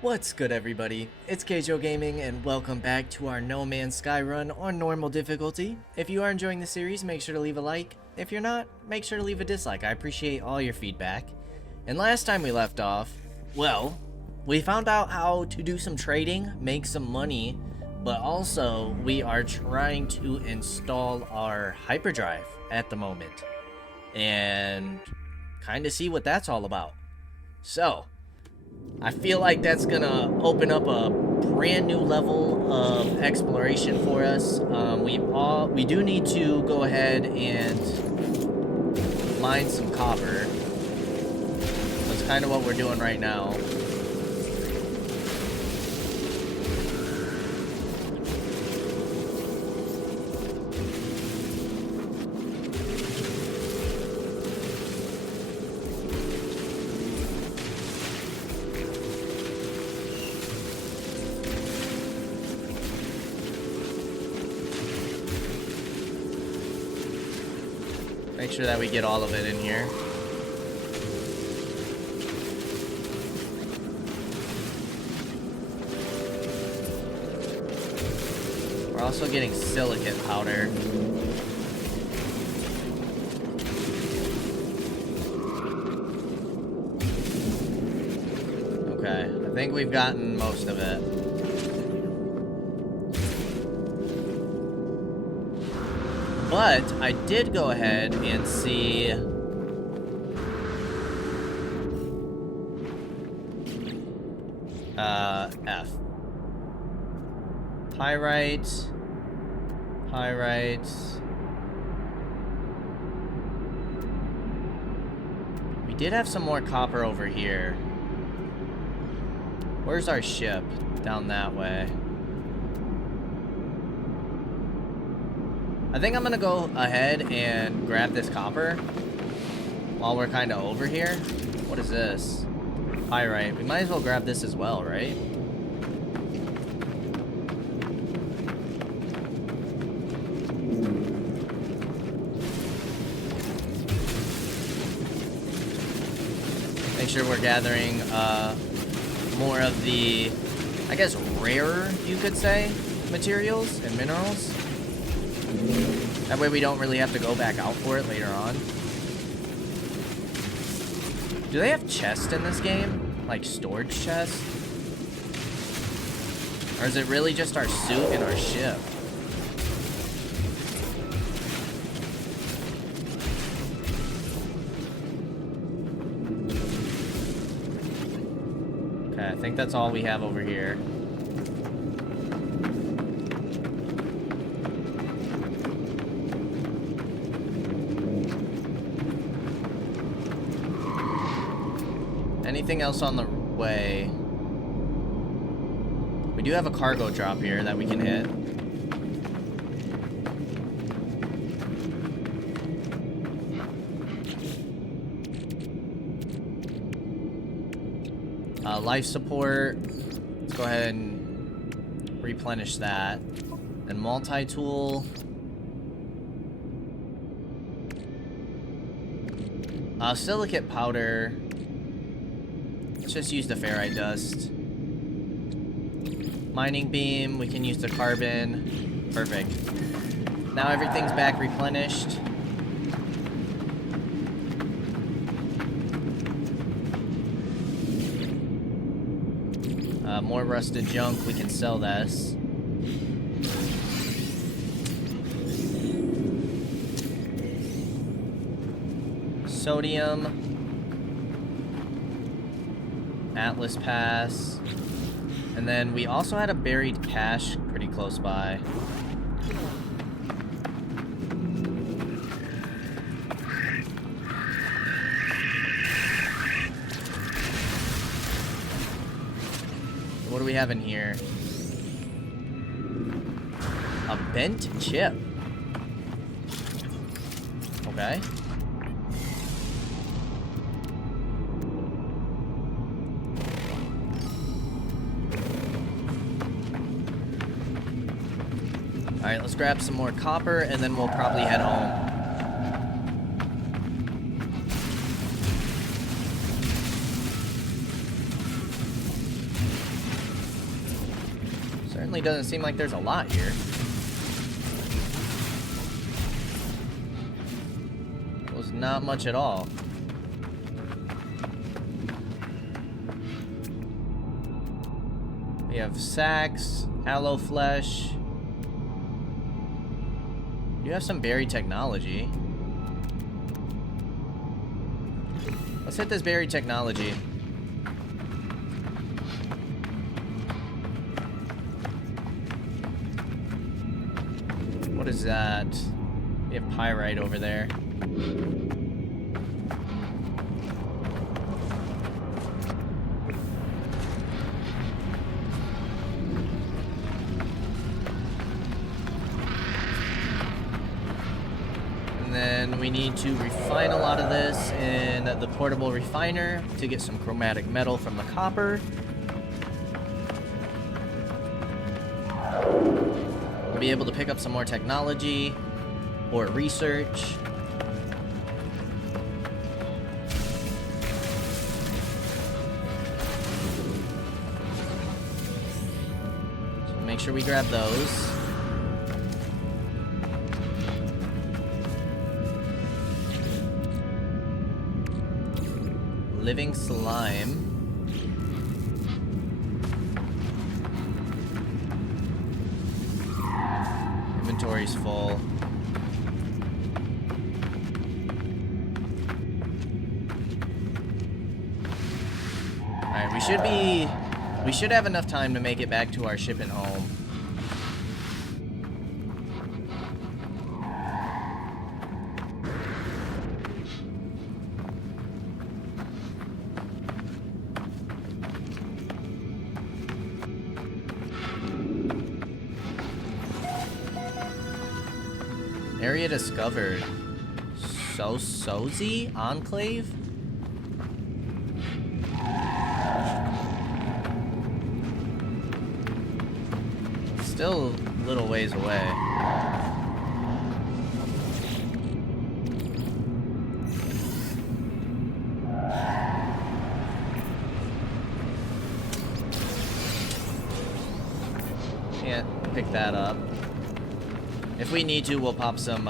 What's good, everybody? It's Kaige-O Gaming, and welcome back to our No Man's Sky run on normal difficulty. If you are enjoying the series, make sure to leave a like. If you're not, make sure to leave a dislike. I appreciate all your feedback. And last time we left off, well, we found out how to do some trading, make some money, but also we are trying to install our hyperdrive at the moment and kind of see what that's all about. So, I feel like that's gonna open up a brand new level of exploration for us. We do need to go ahead and mine some copper. That's kind of what we're doing right now. Make sure that we get all of it in here. We're also getting silicate powder. Okay, I think we've gotten most of it. But I did go ahead and see F. Pyrite. We did have some more copper over here. Where's our ship? Down that way. I think I'm gonna go ahead and grab this copper while we're kind of over here. What is this? Pyrite. We might as well grab this as well, right? Make sure we're gathering more of the, I guess, rarer, you could say, materials and minerals. That way we don't really have to go back out for it later on. Do they have chests in this game? Like storage chests? Or is it really just our suit and our ship? Okay, I think that's all we have over here. Anything else on the way? We do have a cargo drop here that we can hit. Life support. Let's go ahead and replenish that. And multi-tool. Silicate powder. Let's just use the ferrite dust. Mining beam, we can use the carbon. Perfect. Now everything's back replenished. More rusted junk, we can sell this. Sodium. Atlas Pass. And then we also had a buried cache pretty close by. What do we have in here? A bent chip. Okay. Alright, let's grab some more copper, and then we'll probably head home. Certainly doesn't seem like there's a lot here. Was not much at all. We have sacks, aloe flesh. You have some berry technology. Let's hit this berry technology. What is that? We have pyrite over there. And then we need to refine a lot of this in the portable refiner to get some chromatic metal from the copper. We'll be able to pick up some more technology or research. So make sure we grab those. Living slime. Inventory's full. Alright, we should have enough time to make it back to our ship and home. Area discovered. Sozi Enclave? Still a little ways away. Can't pick that up. If we need to, we'll pop some,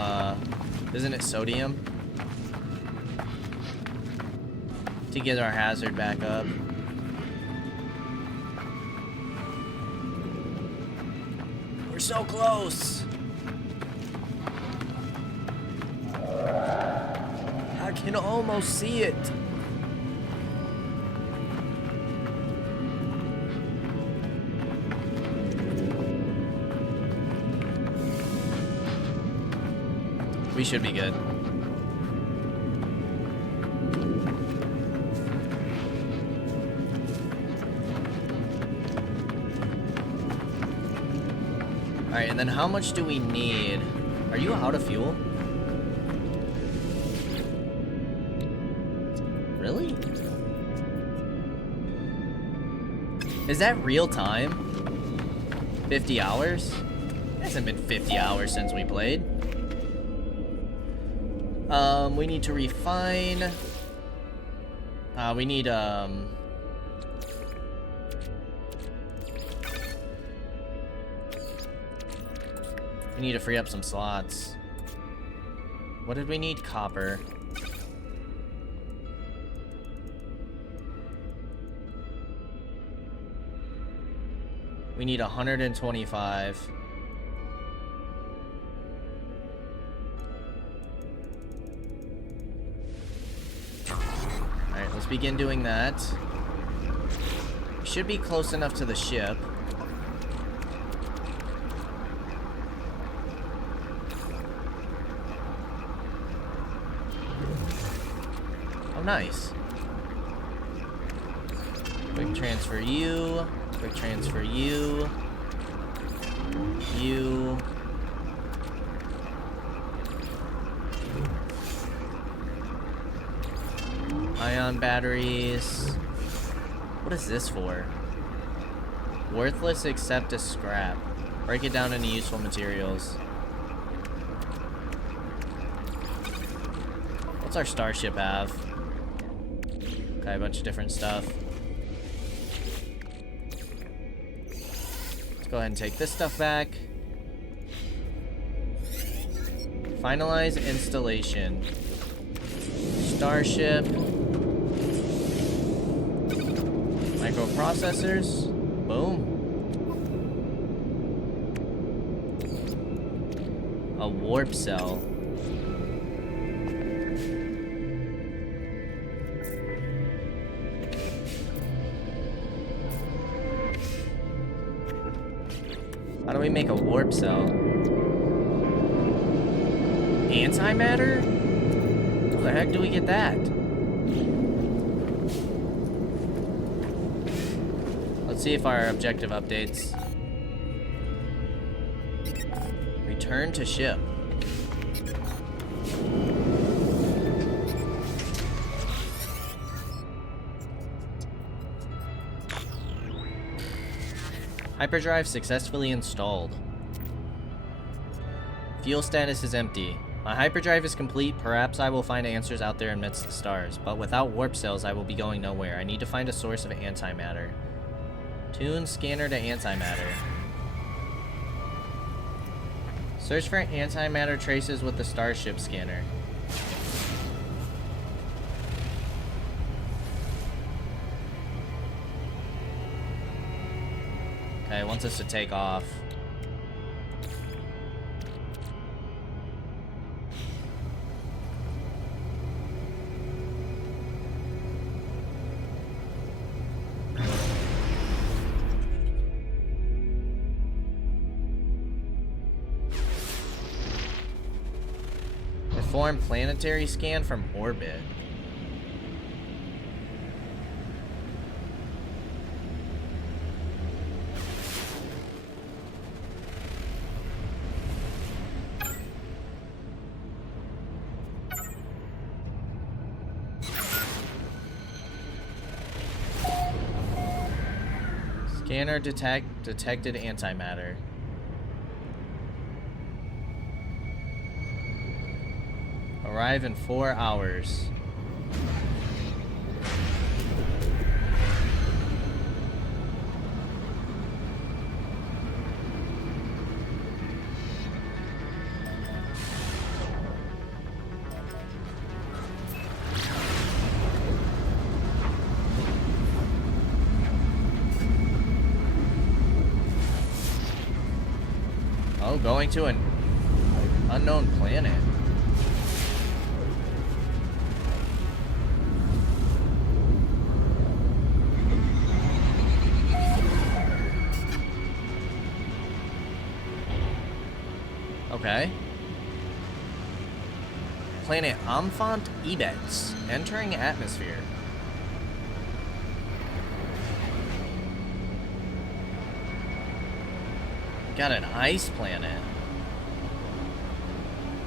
isn't it sodium? To get our hazard back up. We're so close! I can almost see it! We should be good. Alright, and then how much do we need? Are you out of fuel? Really? Is that real time? 50 hours? It hasn't been 50 hours since we played. We need to refine. We need, we need to free up some slots. What did we need? Copper. We need 125. Alright, let's begin doing that. We should be close enough to the ship. Oh, nice. Quick transfer you. Quick transfer you. You. Ion batteries. What is this for? Worthless except as scrap. Break it down into useful materials. What's our starship have? Okay, a bunch of different stuff. Go ahead and take this stuff back. Finalize installation. Starship. Microprocessors. Boom. A warp cell. How do we make a warp cell? Antimatter? How the heck do we get that? Let's see if our objective updates. Return to ship. Hyperdrive successfully installed. Fuel status is empty. My hyperdrive is complete. Perhaps I will find answers out there amidst the stars, but without warp cells I will be going nowhere. I need to find a source of antimatter. Tune scanner to antimatter. Search for antimatter traces with the starship scanner. Okay, it wants us to take off. Perform planetary scan from orbit. Scanner detected antimatter. Arrive in 4 hours. Oh, going to an unknown planet. Okay. Planet Enfant Ibets. Entering atmosphere. Got an ice planet.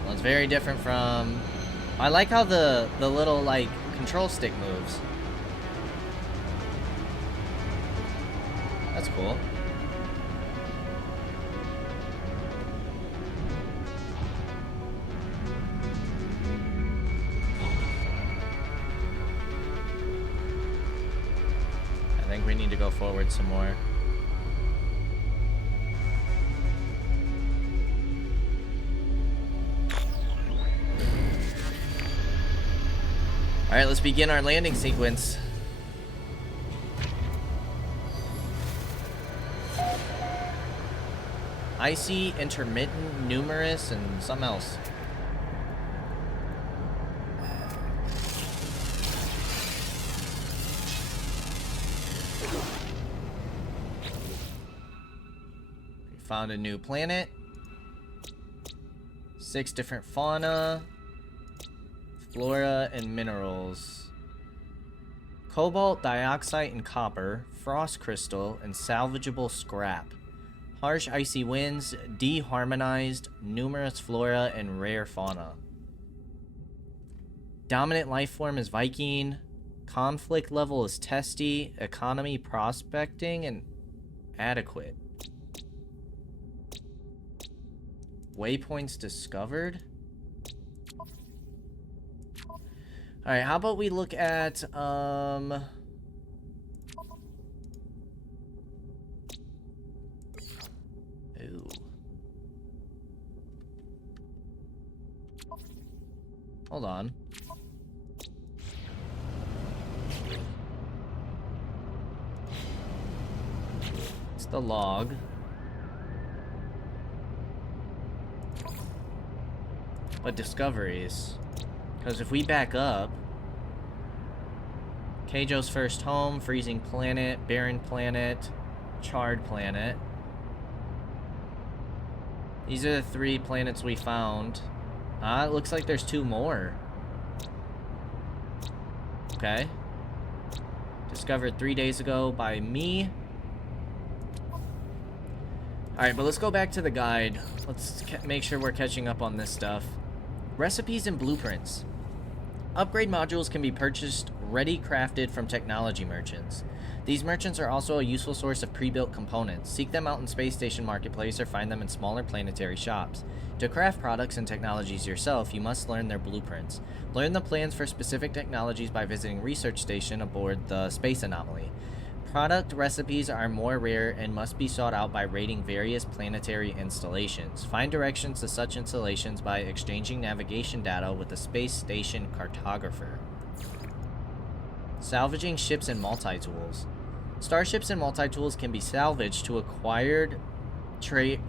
Well, it's very different from... I like how the little, like, control stick moves. That's cool. I think we need to go forward some more. Alright, let's begin our landing sequence. Icy, intermittent, numerous, and something else. We found a new planet. 6 different fauna. Flora and minerals. Cobalt, dioxide, and copper. Frost crystal, and salvageable scrap. Harsh icy winds, deharmonized, numerous flora, and rare fauna. Dominant life form is Viking. Conflict level is testy. Economy prospecting and adequate. Waypoints discovered. Alright, how about we look at, Hold on. It's the log. But discoveries. Because if we back up... Kaige-O's first home, freezing planet, barren planet, charred planet. These are the 3 planets we found. It looks like there's 2 more. Okay. Discovered 3 days ago by me. Alright, but let's go back to the guide. Let's make sure we're catching up on this stuff. Recipes and blueprints. Upgrade modules can be purchased ready crafted from technology merchants. These merchants are also a useful source of pre-built components. Seek them out in Space Station Marketplace or find them in smaller planetary shops. To craft products and technologies yourself, you must learn their blueprints. Learn the plans for specific technologies by visiting Research Station aboard the Space Anomaly. Product recipes are more rare and must be sought out by raiding various planetary installations. Find directions to such installations by exchanging navigation data with the Space Station Cartographer. Salvaging ships and multi-tools. Starships and multi-tools can be salvaged to acquired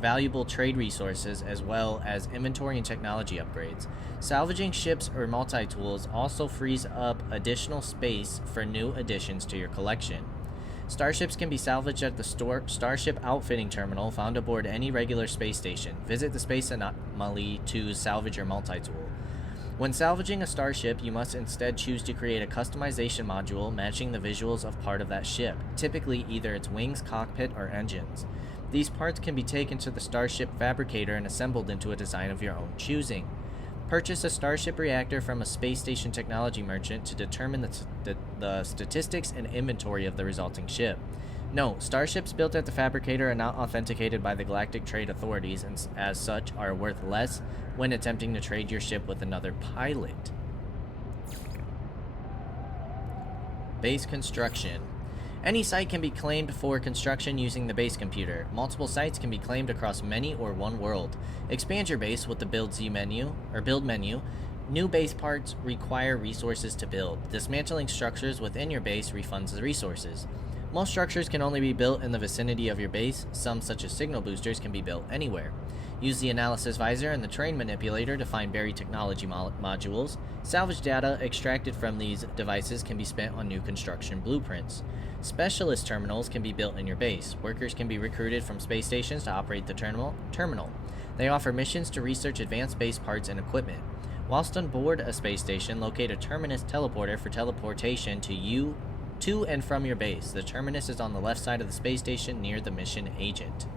valuable trade resources as well as inventory and technology upgrades. Salvaging ships or multi-tools also frees up additional space for new additions to your collection. Starships can be salvaged at the Starship Outfitting Terminal found aboard any regular space station. Visit the Space Anomaly to salvage your multi-tool. When salvaging a starship, you must instead choose to create a customization module matching the visuals of part of that ship, typically either its wings, cockpit, or engines. These parts can be taken to the Starship Fabricator and assembled into a design of your own choosing. Purchase a Starship Reactor from a Space Station Technology Merchant to determine the statistics and inventory of the resulting ship. Note, starships built at the Fabricator are not authenticated by the Galactic Trade Authorities and as such are worth less when attempting to trade your ship with another pilot. Base construction. Any site can be claimed for construction using the base computer. Multiple sites can be claimed across many or one world. Expand your base with the build menu. New base parts require resources to build. Dismantling structures within your base refunds the resources. Most structures can only be built in the vicinity of your base. Some, such as signal boosters, can be built anywhere. Use the analysis visor and the terrain manipulator to find buried technology modules. Salvage data extracted from these devices can be spent on new construction blueprints. Specialist terminals can be built in your base. Workers can be recruited from space stations to operate the terminal. They offer missions to research advanced base parts and equipment. Whilst on board a space station, locate a terminus teleporter for teleportation to and from your base. The terminus is on the left side of the space station near the mission agent.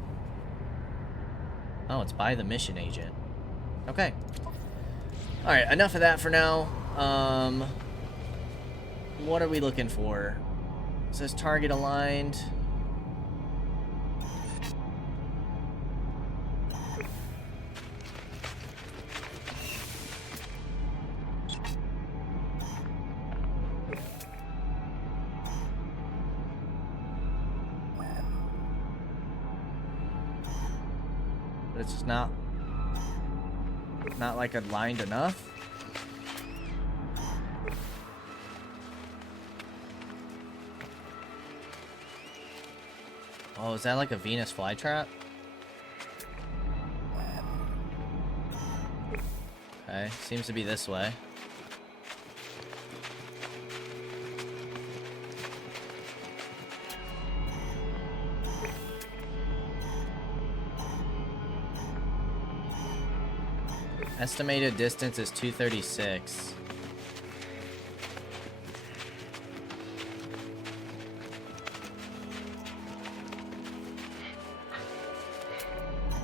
Oh, it's by the mission agent. Okay. Alright, enough of that for now. What are we looking for? It says target aligned. But it's just not like aligned enough. Oh, is that like a Venus flytrap? Okay, seems to be this way. Estimated distance is 236.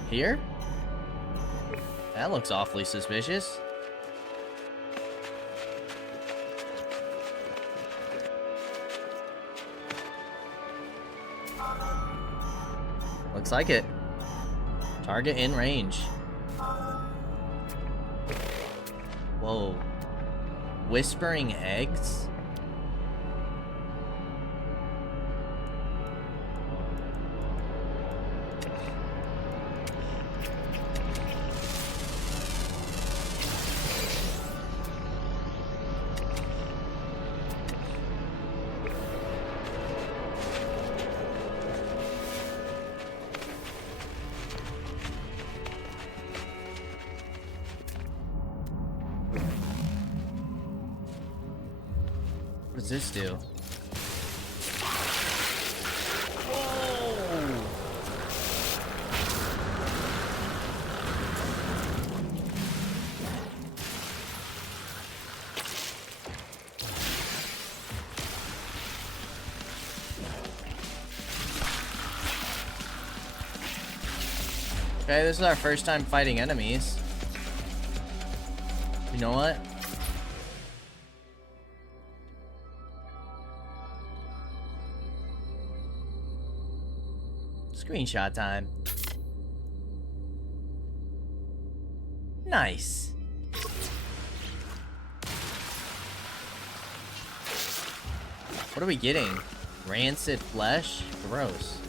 Here? That looks awfully suspicious. Looks like it. Target in range. Whoa. Whispering eggs? this do? Whoa! Okay, this is our first time fighting enemies. You know what? Screenshot time. Nice. What are we getting? Rancid flesh? Gross.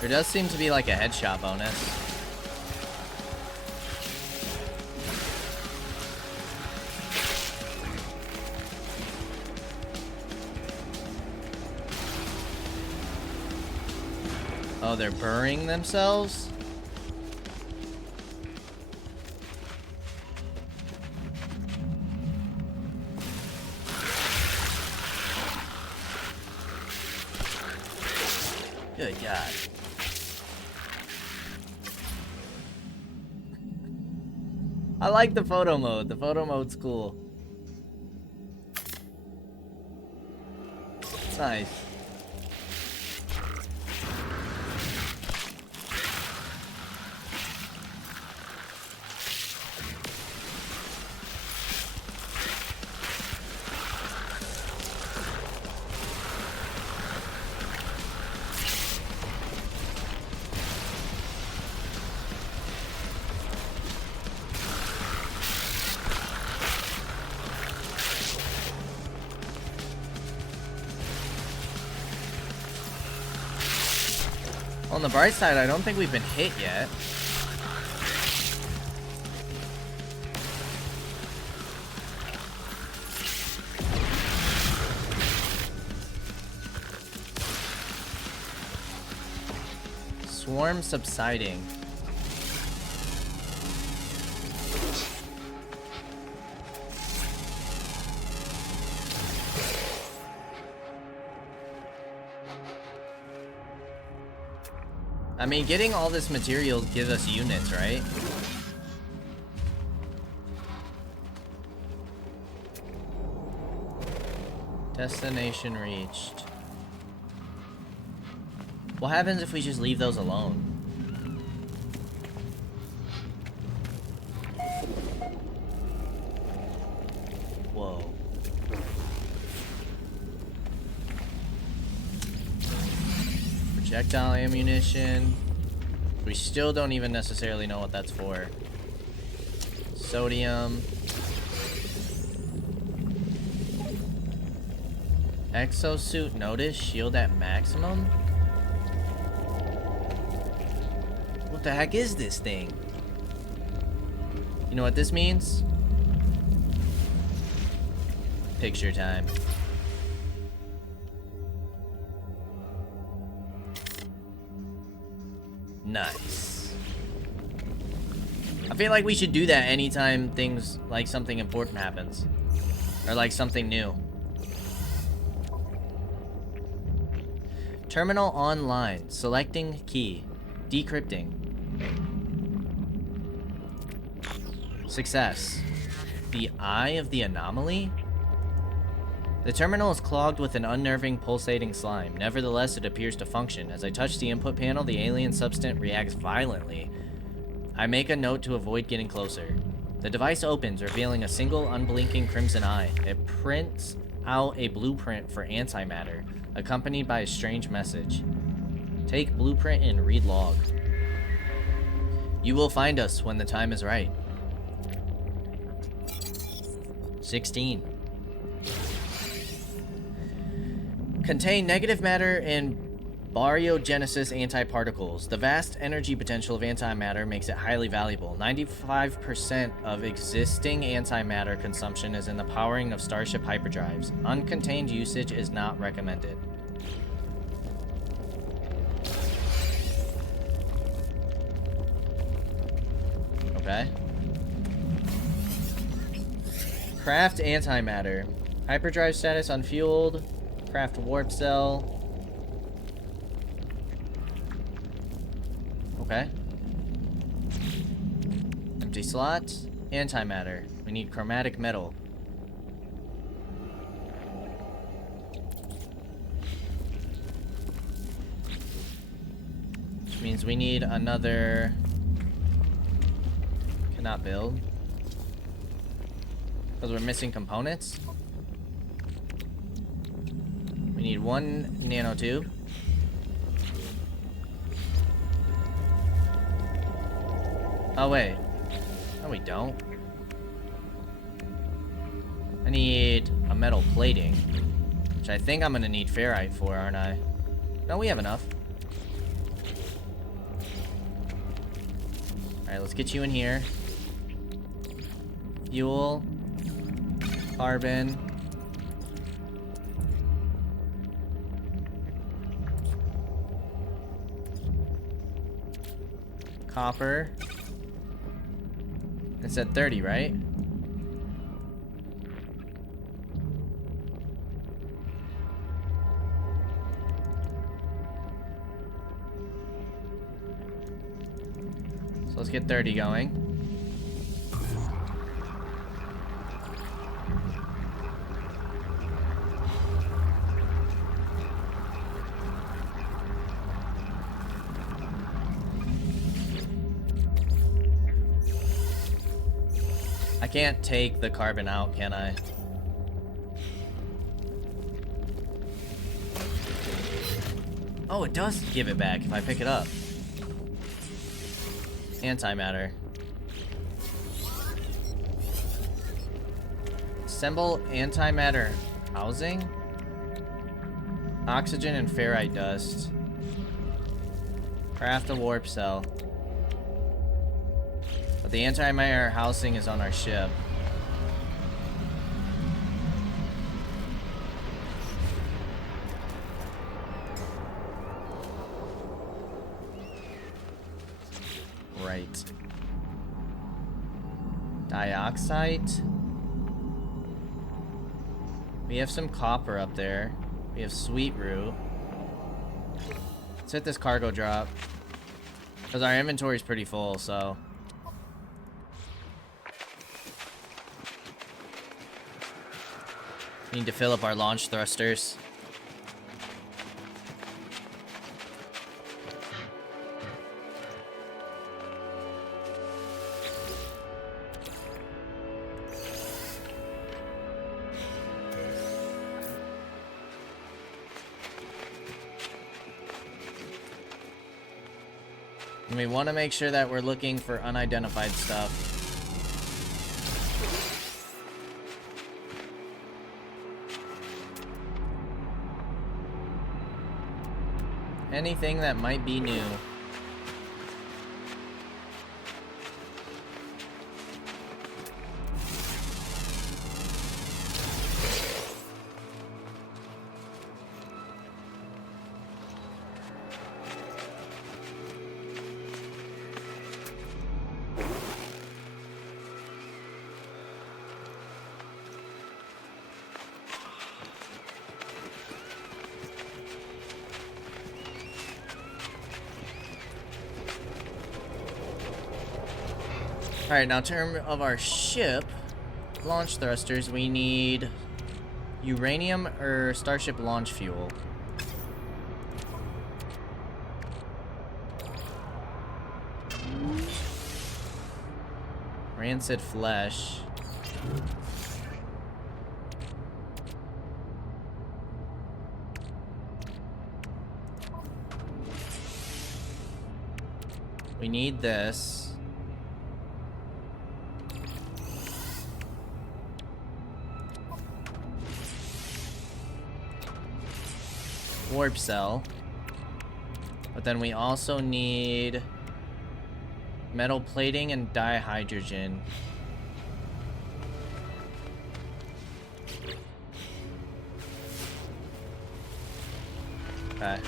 There does seem to be like a headshot bonus. Oh, they're burying themselves? Good God. I like the photo mode. The photo mode's cool. It's nice. On the bright side, I don't think we've been hit yet. Swarm subsiding. I mean, getting all this material gives us units, right? Destination reached. What happens if we just leave those alone? Whoa. Projectile ammunition. We still don't even necessarily know what that's for. Sodium. Exosuit notice, shield at maximum? What the heck is this thing? You know what this means? Picture time. Nice. I feel like we should do that anytime things like something important happens. Or like something new. Terminal online. Selecting key. Decrypting. Success. The eye of the anomaly? The terminal is clogged with an unnerving, pulsating slime. Nevertheless, it appears to function. As I touch the input panel, the alien substance reacts violently. I make a note to avoid getting closer. The device opens, revealing a single unblinking crimson eye. It prints out a blueprint for antimatter, accompanied by a strange message. Take blueprint and read log. You will find us when the time is right. 16. Contain negative matter and baryogenesis antiparticles. The vast energy potential of antimatter makes it highly valuable. 95% of existing antimatter consumption is in the powering of Starship hyperdrives. Uncontained usage is not recommended. Okay. Craft antimatter. Hyperdrive status unfueled. Craft warp cell. Okay. Empty slot. Antimatter. We need chromatic metal. Which means we need another... Cannot build. Because we're missing components. We need one nanotube. Oh, wait. No, we don't. I need a metal plating. Which I think I'm gonna need ferrite for, aren't I? No, we have enough. Alright, let's get you in here. Fuel. Carbon. Copper. It's at 30, right? So let's get 30 going. I can't take the carbon out, can I? Oh, it does give it back if I pick it up. Antimatter. Assemble antimatter housing? Oxygen and ferrite dust. Craft a warp cell. But the antimatter housing is on our ship. Right. Dioxide. We have some copper up there. We have sweet root. Let's hit this cargo drop. Because our inventory is pretty full, so... we need to fill up our launch thrusters. And we want to make sure that we're looking for unidentified stuff. Anything that might be new. Alright, now in terms of our ship launch thrusters, we need uranium or starship launch fuel. Rancid flesh. We need this. Warp cell. But then we also need metal plating and dihydrogen. Okay.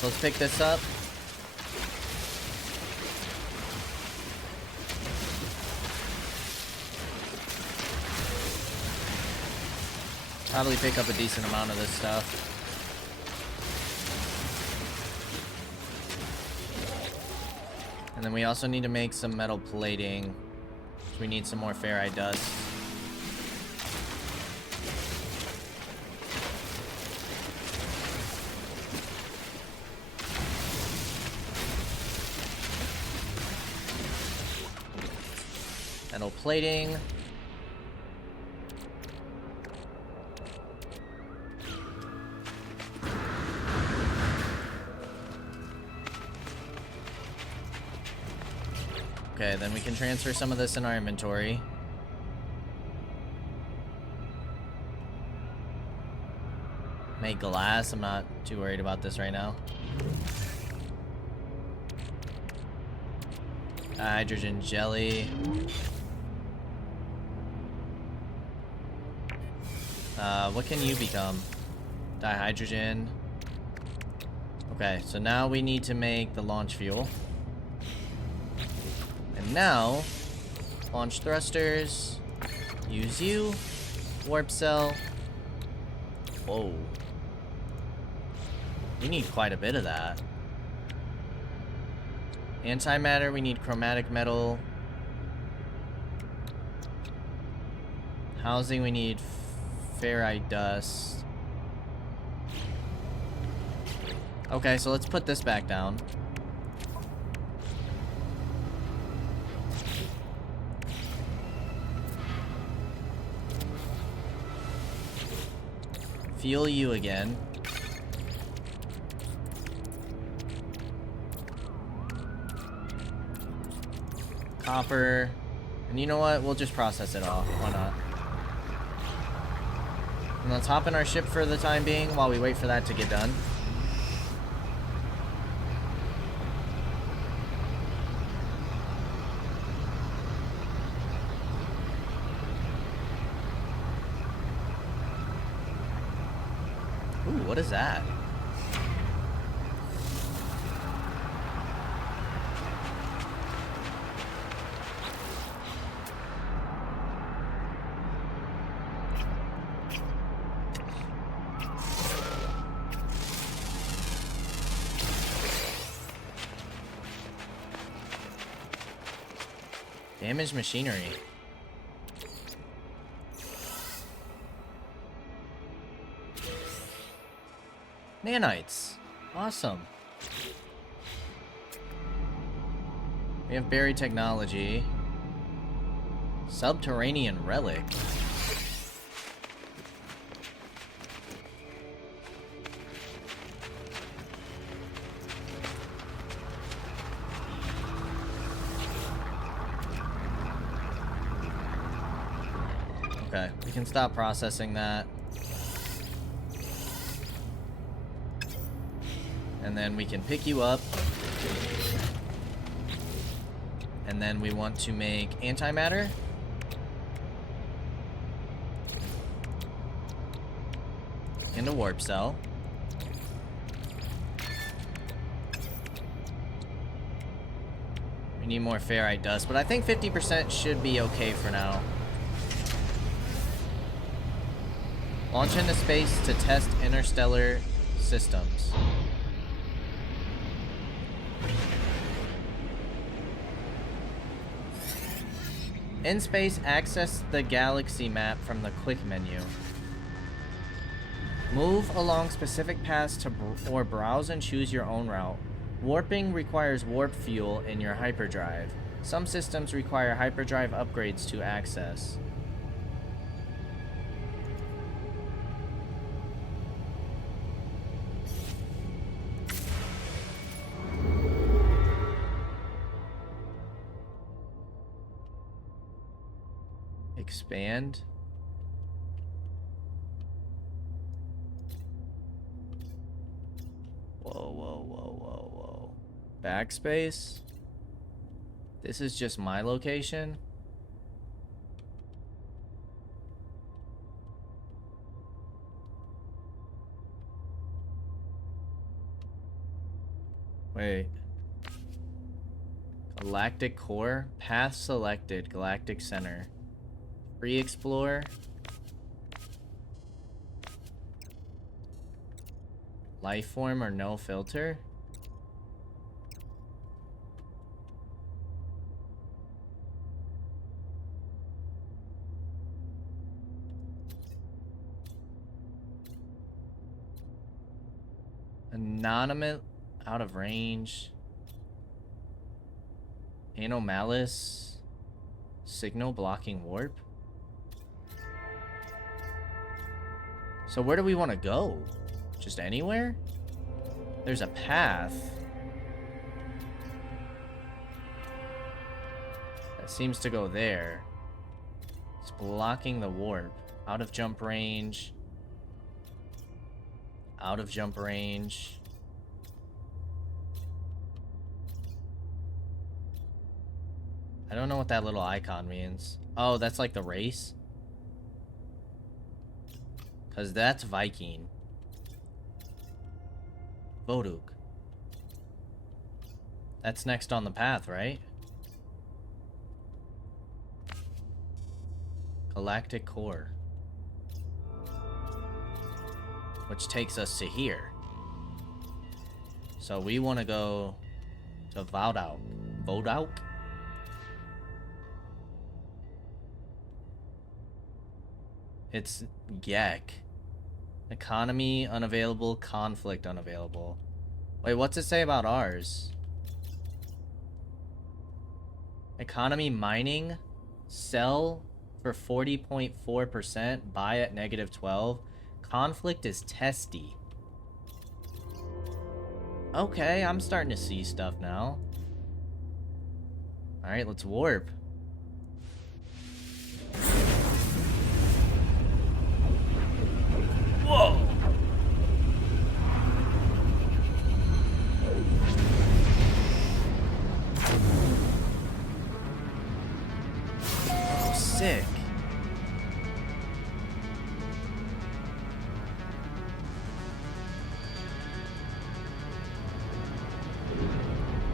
So let's pick this up. Probably pick up a decent amount of this stuff. And then we also need to make some metal plating. We need some more ferrite dust. Metal plating. Okay, then we can transfer some of this in our inventory. Make glass. I'm not too worried about this right now. Hydrogen jelly. What can you become? Dihydrogen. Okay, so now we need to make the launch fuel. And now, launch thrusters. Use you. Warp cell. Whoa. We need quite a bit of that. Antimatter, we need chromatic metal. Housing, we need ferrite dust. Okay, so let's put this back down. Fuel you again. Copper. And you know what? We'll just process it off. Why not? And let's hop in our ship for the time being while we wait for that to get done. Ooh, what is that? Damaged machinery. Nanites. Awesome. We have buried technology. Subterranean relic. Okay, we can stop processing that. And then we can pick you up. And then we want to make antimatter. And a warp cell. We need more ferrite dust, but I think 50% should be okay for now. Launch into space to test interstellar systems. In space, access the galaxy map from the quick menu. Move along specific paths to or browse and choose your own route. Warping requires warp fuel in your hyperdrive. Some systems require hyperdrive upgrades to access. Expand. Whoa, whoa, whoa, whoa, whoa. Backspace? This is just my location? Wait. Galactic core? Path selected. Galactic center. Free explore. Life form or no filter? Anonymous, out of range. Anomaly, signal blocking warp. So where do we want to go? Just anywhere? There's a path. That seems to go there. It's blocking the warp. Out of jump range. Out of jump range. I don't know what that little icon means. Oh, that's like the race? Because that's Viking. Voduk. That's next on the path, right? Galactic core. Which takes us to here. So we want to go to Voduk. Voduk? It's Gek. Economy unavailable, conflict unavailable. Wait, what's it say about ours? Economy mining, sell for 40.4%, buy at -12. Conflict is testy. Okay, I'm starting to see stuff now. Alright, let's warp. Whoa! Oh, sick.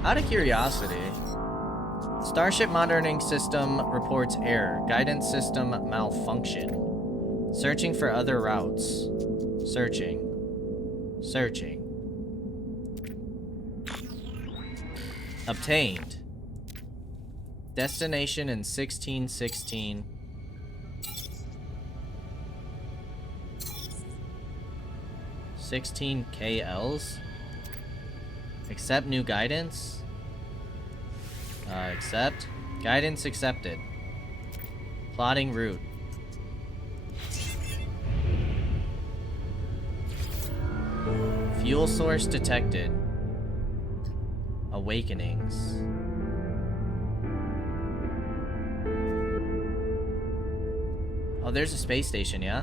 Out of curiosity, Starship monitoring system reports error. Guidance system malfunction. Searching for other routes. Searching. Searching. Obtained. Destination in 1616. KLs. Accept new guidance. Accept. Guidance accepted. Plotting route. Fuel source detected. Awakenings. Oh, there's a space station, yeah?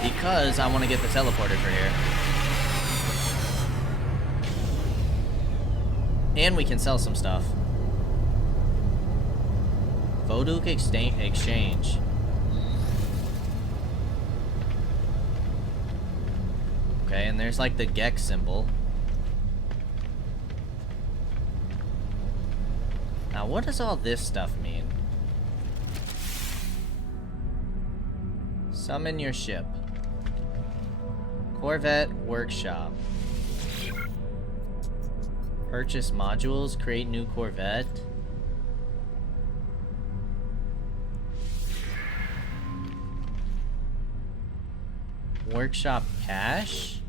Because I want to get the teleporter for here. And we can sell some stuff. Voduk exchange. Okay, and there's like the Gek symbol. Now, what does all this stuff mean? Summon your ship. Corvette workshop. Purchase modules, create new Corvette. Workshop cache?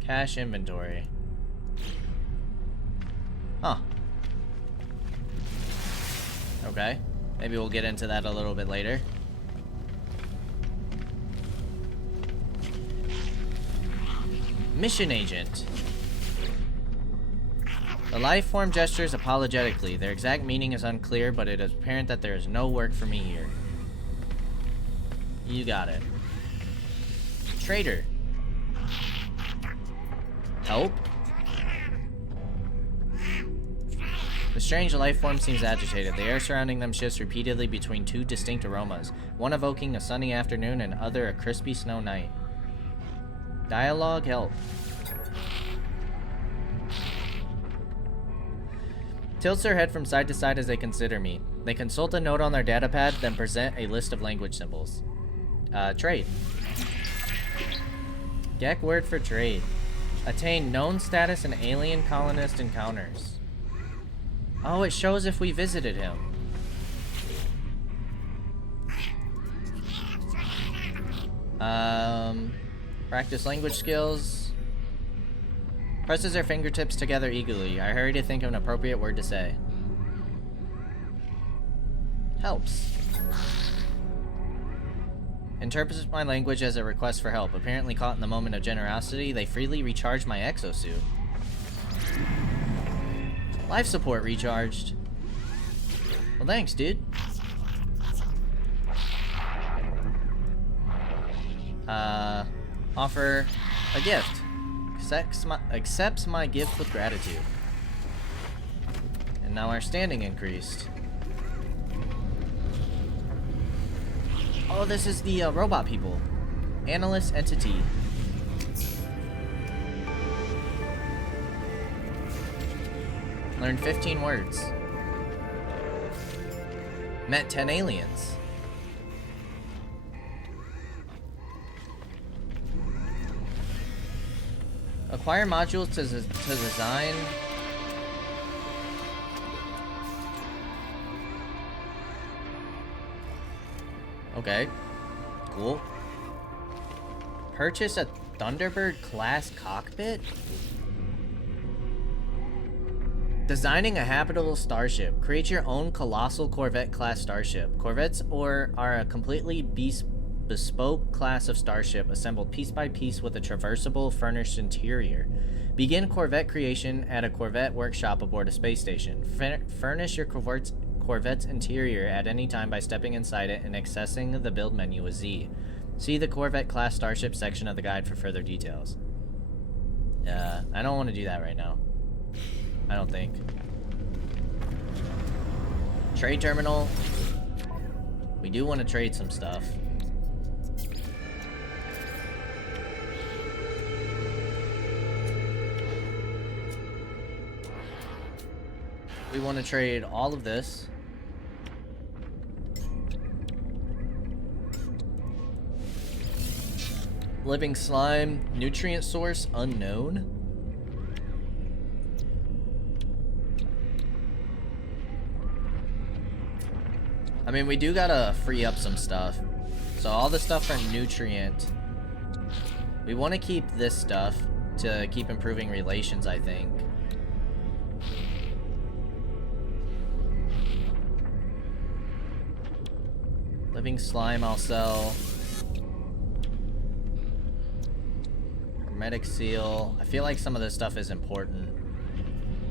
Cache inventory. Huh. Okay. Maybe we'll get into that a little bit later. Mission agent. The life form gestures apologetically. Their exact meaning is unclear, but it is apparent that there is no work for me here. You got it. Trader. Help? The strange life form seems agitated. The air surrounding them shifts repeatedly between two distinct aromas, one evoking a sunny afternoon and other a crispy snow night. Dialogue, help. Tilts their head from side to side as they consider me. They consult a note on their datapad, then present a list of language symbols. Trade. Gek word for trade. Attain known status in alien colonist encounters. Oh, it shows if we visited him. Practice language skills. Presses her fingertips together eagerly. I hurry to think of an appropriate word to say. Helps. Interprets my language as a request for help. Apparently caught in the moment of generosity, they freely recharge my exosuit. Life support recharged. Well, thanks, dude. Offer a gift. Accepts my gift with gratitude. And now our standing increased. Oh, this is the robot people. Analyst entity. Learned 15 words. Met 10 aliens. Acquire modules to design. Okay. Cool. Purchase a Thunderbird class cockpit? Designing a habitable starship. Create your own colossal Corvette class starship. Corvettes are a completely bespoke class of starship assembled piece by piece with a traversable furnished interior. Begin Corvette creation at a Corvette workshop aboard a space station. Furnish your Corvette's interior at any time by stepping inside it and accessing the build menu with Z. See the Corvette class starship section of the guide for further details. I don't want to do that right now. I don't think. Trade terminal. We do want to trade some stuff. We want to trade all of this. Living slime, nutrient source unknown. I mean, we do gotta free up some stuff. So all the stuff for nutrient. We want to keep this stuff to keep improving relations, I think. Living slime I'll sell. Hermetic seal. I feel like some of this stuff is important.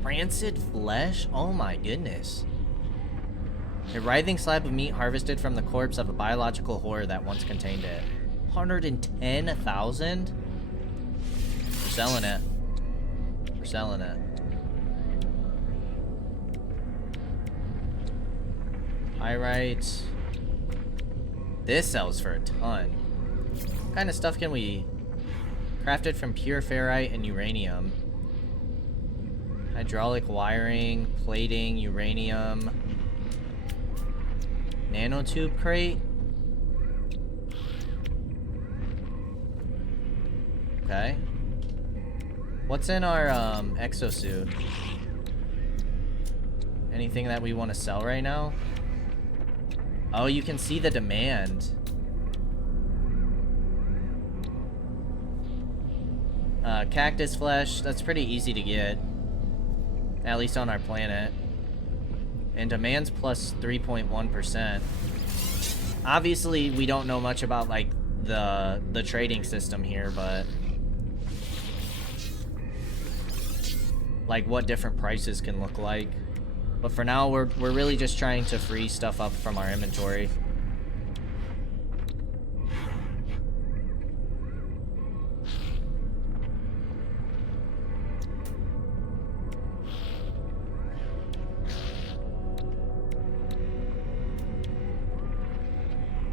Rancid flesh? Oh my goodness. A writhing slab of meat harvested from the corpse of a biological horror that once contained it. 110,000? We're selling it. We're selling it. Pyrite. This sells for a ton. What kind of stuff can we... Crafted from pure ferrite and uranium. Hydraulic wiring, plating, uranium. Nanotube crate. Okay. What's in our exosuit? Anything that we want to sell right now? Oh, you can see the demand. Cactus flesh, that's pretty easy to get. At least on our planet. And demand's plus 3.1%. Obviously, we don't know much about, like, the trading system here, but... like what different prices can look like. But for now, we're really just trying to free stuff up from our inventory.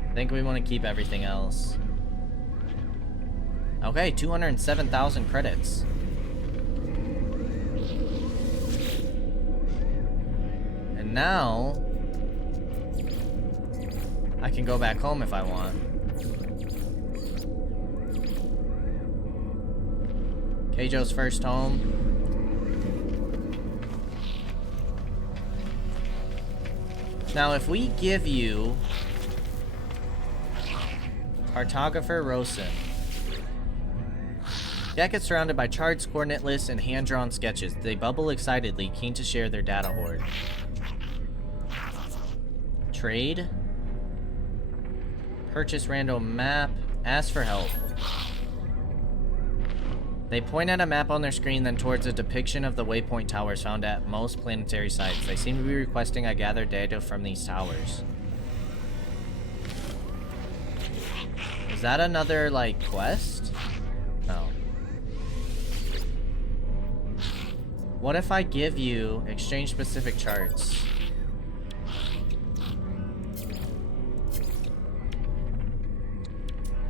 I think we want to keep everything else. Okay, 207,000 credits. And now I can go back home if I want. Kaige-O's first home. Now, if we give you Cartographer Rosen. Jack gets surrounded by charts, coordinate lists, and hand-drawn sketches. They bubble excitedly, keen to share their data hoard. Trade. Purchase random map. Ask for help. They point at a map on their screen, then towards a depiction of the waypoint towers found at most planetary sites. They seem to be requesting I gather data from these towers. Is that another, like, quest? No. What if I give you exchange specific charts?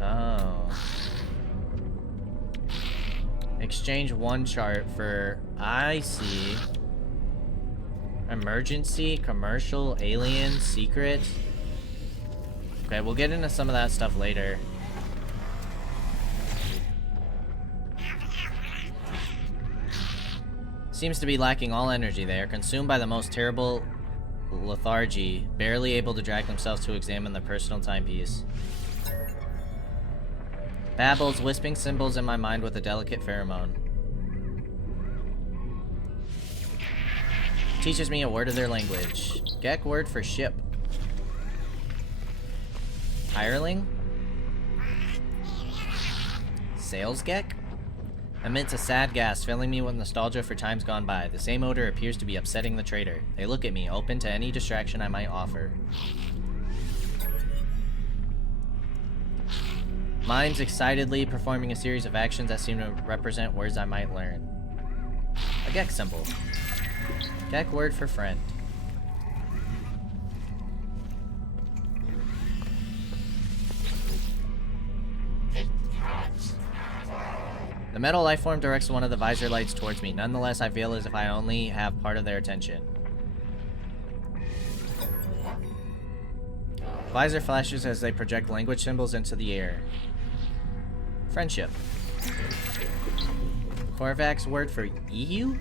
Oh. Exchange one chart for, I see. Emergency, commercial, alien, secret. Okay, we'll get into some of that stuff later. Seems to be lacking all energy. They are consumed by the most terrible lethargy, barely able to drag themselves to examine the personal timepiece. Babbles, wisping symbols in my mind with a delicate pheromone. Teaches me a word of their language. Gek word for ship. Hireling? Sales Gek? Emits a sad gas, filling me with nostalgia for times gone by. The same odor appears to be upsetting the trader. They look at me, open to any distraction I might offer. Mimes excitedly performing a series of actions that seem to represent words I might learn. A Gek symbol. Gek word for friend. The metal lifeform directs one of the visor lights towards me. Nonetheless, I feel as if I only have part of their attention. Visor flashes as they project language symbols into the air. Friendship. Korvac's word for EU?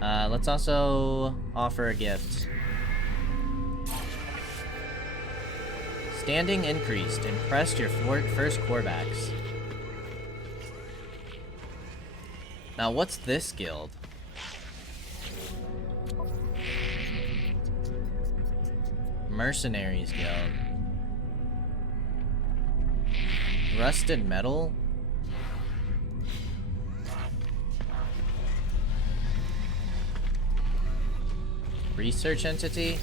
Let's also offer a gift. Standing increased. Impressed your first Korvax. Now, what's this guild? Mercenaries Guild. Rusted metal? Research entity?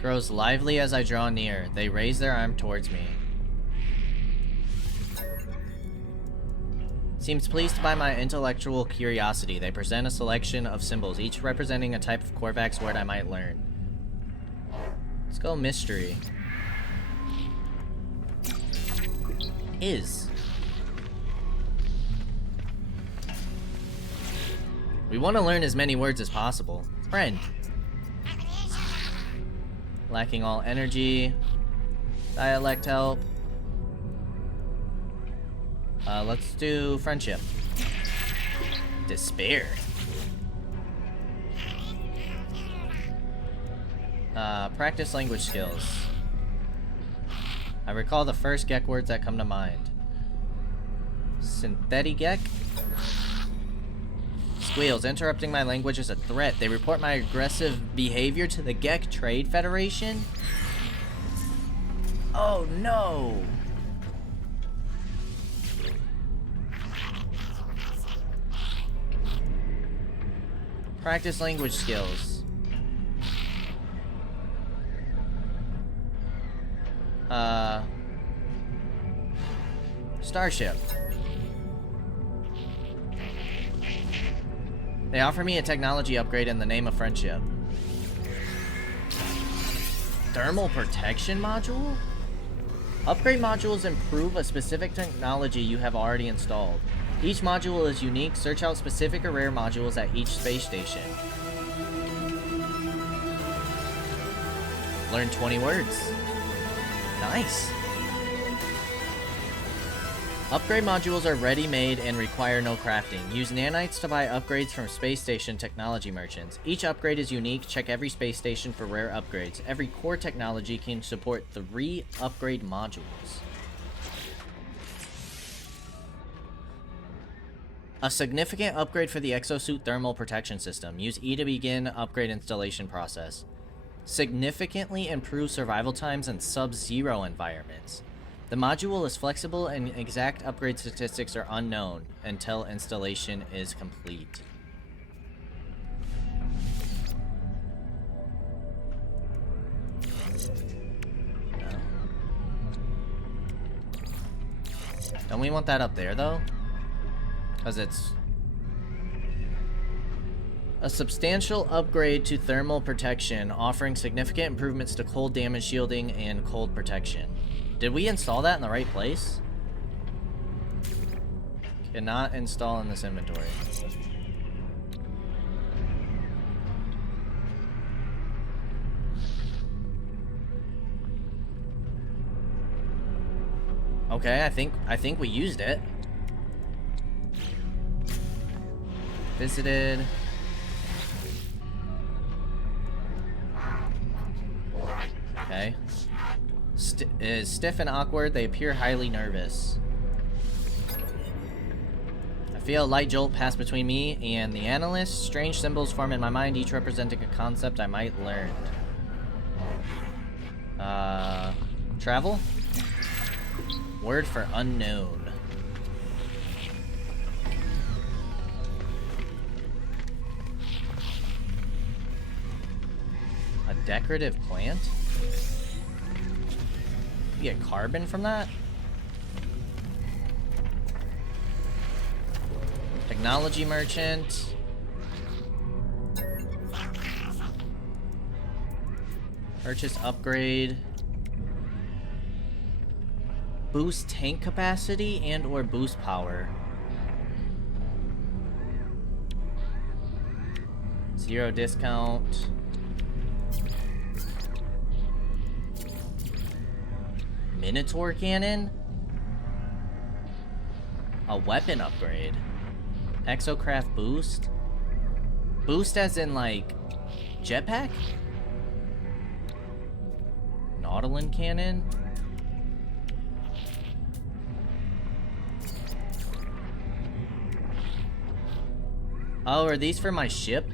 Grows lively as I draw near. They raise their arm towards me. Seems pleased by my intellectual curiosity. They present a selection of symbols, each representing a type of Korvax word I might learn. Let's go mystery. Is. We want to learn as many words as possible. Friend. Lacking all energy. Dialect help. Let's do friendship. Despair. Practice language skills. I recall the first Gek words that come to mind. Synthetic Gek? Squeals, interrupting my language is a threat. They report my aggressive behavior to the Gek Trade Federation? Oh no! Practice language skills. Starship. They offer me a technology upgrade in the name of friendship. Thermal protection module? Upgrade modules improve a specific technology you have already installed. Each module is unique. Search out specific or rare modules at each space station. Learn 20 words. Nice. Upgrade modules are ready-made and require no crafting. Use nanites to buy upgrades from space station technology merchants. Each upgrade is unique. Check every space station for rare upgrades. Every core technology can support 3 upgrade modules. A significant upgrade for the exosuit thermal protection system. Use E to begin upgrade installation process. Significantly improve survival times in sub-zero environments. The module is flexible and exact upgrade statistics are unknown until installation is complete. No. Don't we want that up there though? Because it's a substantial upgrade to thermal protection, offering significant improvements to cold damage shielding and cold protection. Did we install that in the right place? Cannot install in this inventory. Okay, I think we used it. Visited. Okay. Is stiff and awkward. They appear highly nervous. I feel a light jolt pass between me and the analyst. Strange symbols form in my mind, each representing a concept I might learn. Travel? Word for unknown. A decorative plant? Get carbon from that? Technology merchant. Purchase upgrade. Boost tank capacity and or boost power. 0 discount. Minotaur cannon? A weapon upgrade. Exocraft boost? Boost as in like jetpack? Nautilin cannon? Oh, are these for my ship?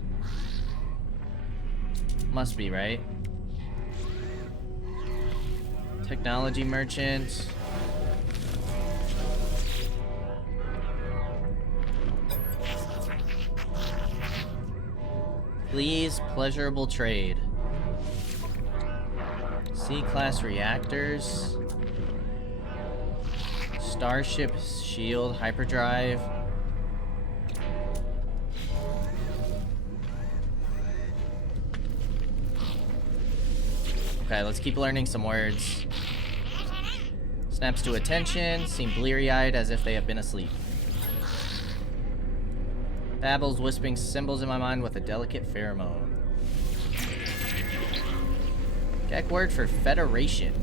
Must be, right? Technology merchant. Please, pleasurable trade. C-class reactors. Starship shield, hyperdrive. Okay, let's keep learning some words. Snaps to attention, seem bleary-eyed as if they have been asleep. Babbles, whispering symbols in my mind with a delicate pheromone. Gek word for Federation.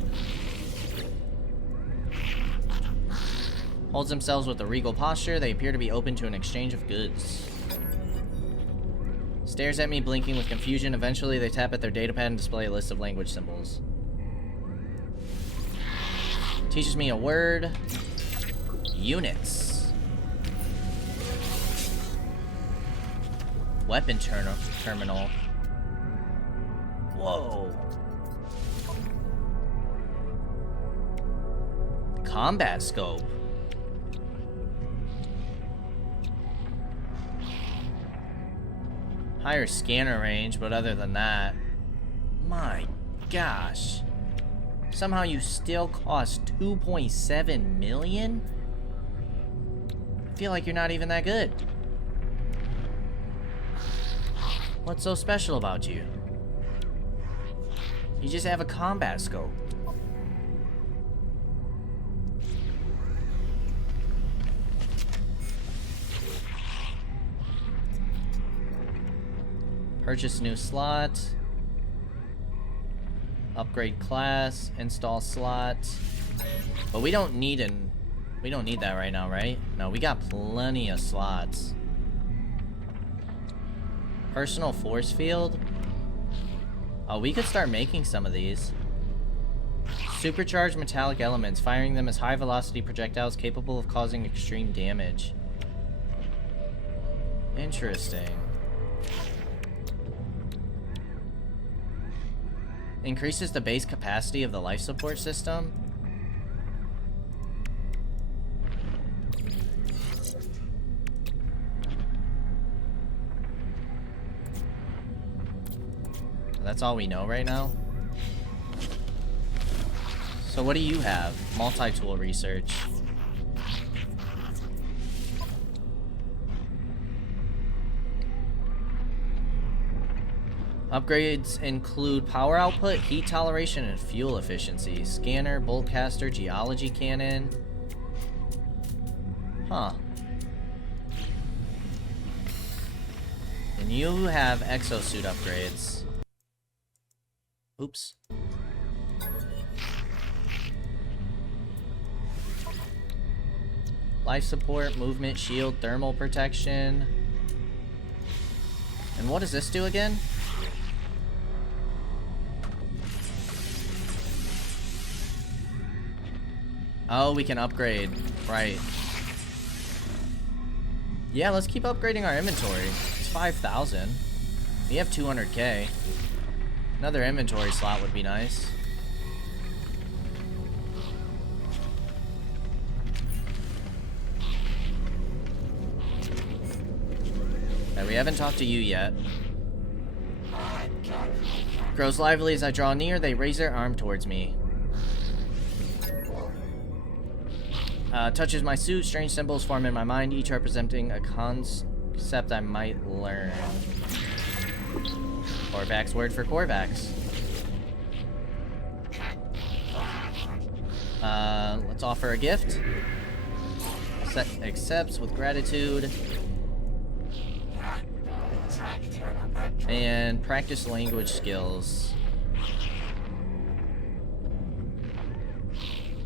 Holds themselves with a regal posture. They appear to be open to an exchange of goods. Stares at me, blinking with confusion. Eventually, they tap at their datapad and display a list of language symbols. Teaches me a word. Units. Weapon terminal. Whoa. Combat scope. Higher scanner range, but other than that... My gosh. Somehow you still cost 2.7 million? I feel like you're not even that good. What's so special about you? You just have a combat scope. Purchase new slot. Upgrade class. Install slot. But we don't need that right now, right? No, we got plenty of slots. Personal force field. Oh, we could start making some of these. Supercharged metallic elements, firing them as high velocity projectiles capable of causing extreme damage. Interesting. Increases the base capacity of the life support system. That's all we know right now. So what do you have? Multi-tool research. Upgrades include power output, heat toleration, and fuel efficiency. Scanner, bolt caster, geology cannon. Huh. And you have exosuit upgrades. Oops. Life support, movement, shield, thermal protection. And what does this do again? Oh, we can upgrade. Right. Yeah, let's keep upgrading our inventory. It's 5,000. We have 200k. Another inventory slot would be nice. Okay, we haven't talked to you yet. Grows lively as I draw near, they raise their arm towards me. Touches my suit, strange symbols form in my mind, each representing a concept I might learn. Korvax word for Korvax. Let's offer a gift. Accepts with gratitude. And practice language skills.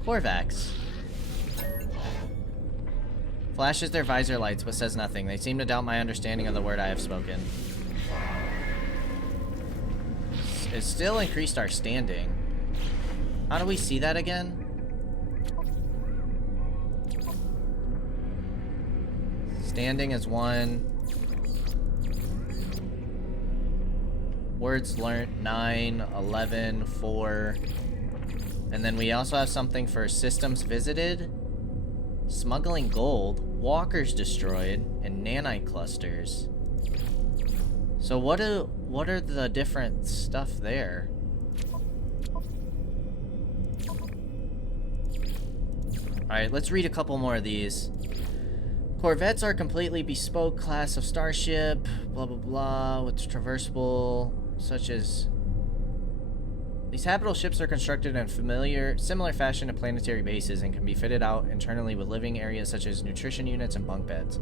Korvax. Flashes their visor lights but says nothing. They seem to doubt my understanding of the word I have spoken. It still increased our standing. How do we see that again? Standing is 1. Words learned 9, 11, 4. And then we also have something for systems visited, smuggling gold, walkers destroyed, and nanite clusters. So what are the different stuff there? Alright, let's read a couple more of these. Corvettes are completely bespoke class of starship, blah blah blah, with traversable, such as... These habitable ships are constructed in similar fashion to planetary bases and can be fitted out internally with living areas such as nutrition units and bunk beds.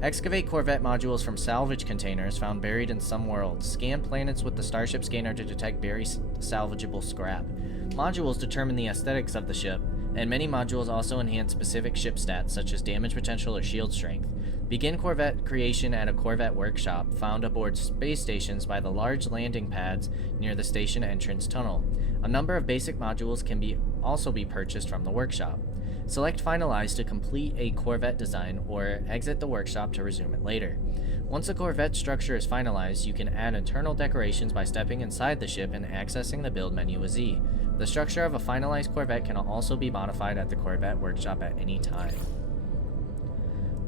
Excavate Corvette modules from salvage containers found buried in some worlds. Scan planets with the Starship Scanner to detect buried salvageable scrap. Modules determine the aesthetics of the ship, and many modules also enhance specific ship stats such as damage potential or shield strength. Begin Corvette creation at a Corvette workshop found aboard space stations by the large landing pads near the station entrance tunnel. A number of basic modules can also be purchased from the workshop. Select Finalize to complete a Corvette design or exit the workshop to resume it later. Once a Corvette structure is finalized, you can add internal decorations by stepping inside the ship and accessing the build menu with Z. The structure of a finalized Corvette can also be modified at the Corvette workshop at any time.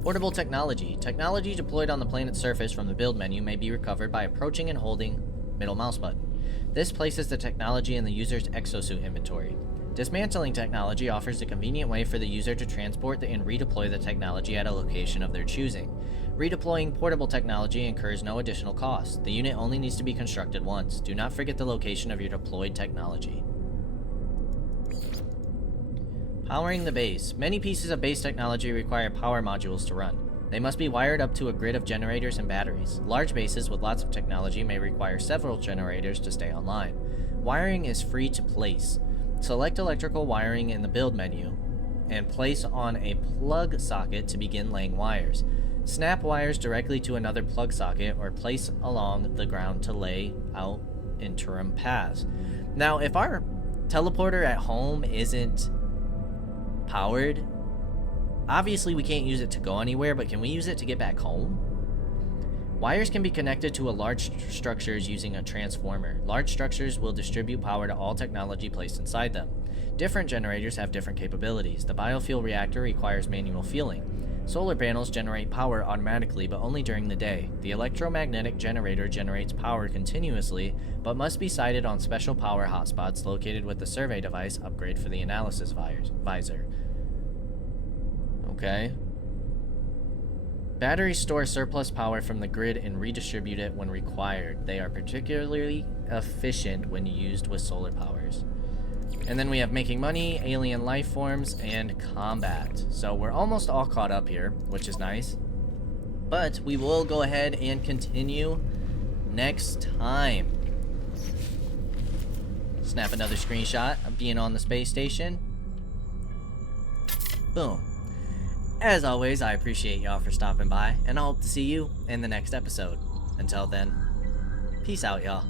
Portable technology. Technology deployed on the planet's surface from the build menu may be recovered by approaching and holding middle mouse button. This places the technology in the user's exosuit inventory. Dismantling technology offers a convenient way for the user to transport and redeploy the technology at a location of their choosing. Redeploying portable technology incurs no additional cost. The unit only needs to be constructed once. Do not forget the location of your deployed technology. Powering the base. Many pieces of base technology require power modules to run. They must be wired up to a grid of generators and batteries. Large bases with lots of technology may require several generators to stay online. Wiring is free to place. Select electrical wiring in the build menu and place on a plug socket to begin laying wires. Snap wires directly to another plug socket or place along the ground to lay out interim paths. Now, if our teleporter at home isn't powered, obviously we can't use it to go anywhere, but can we use it to get back home? Wires can be connected to large structures using a transformer. Large structures will distribute power to all technology placed inside them. Different generators have different capabilities. The biofuel reactor requires manual fueling. Solar panels generate power automatically, but only during the day. The electromagnetic generator generates power continuously, but must be sited on special power hotspots located with the survey device upgrade for the analysis visor. Okay. Batteries store surplus power from the grid and redistribute it when required. They are particularly efficient when used with solar powers. And then we have making money, alien life forms, and combat. So we're almost all caught up here, which is nice. But we will go ahead and continue next time. Snap another screenshot of being on the space station. Boom. As always, I appreciate y'all for stopping by, and I hope to see you in the next episode. Until then, peace out, y'all.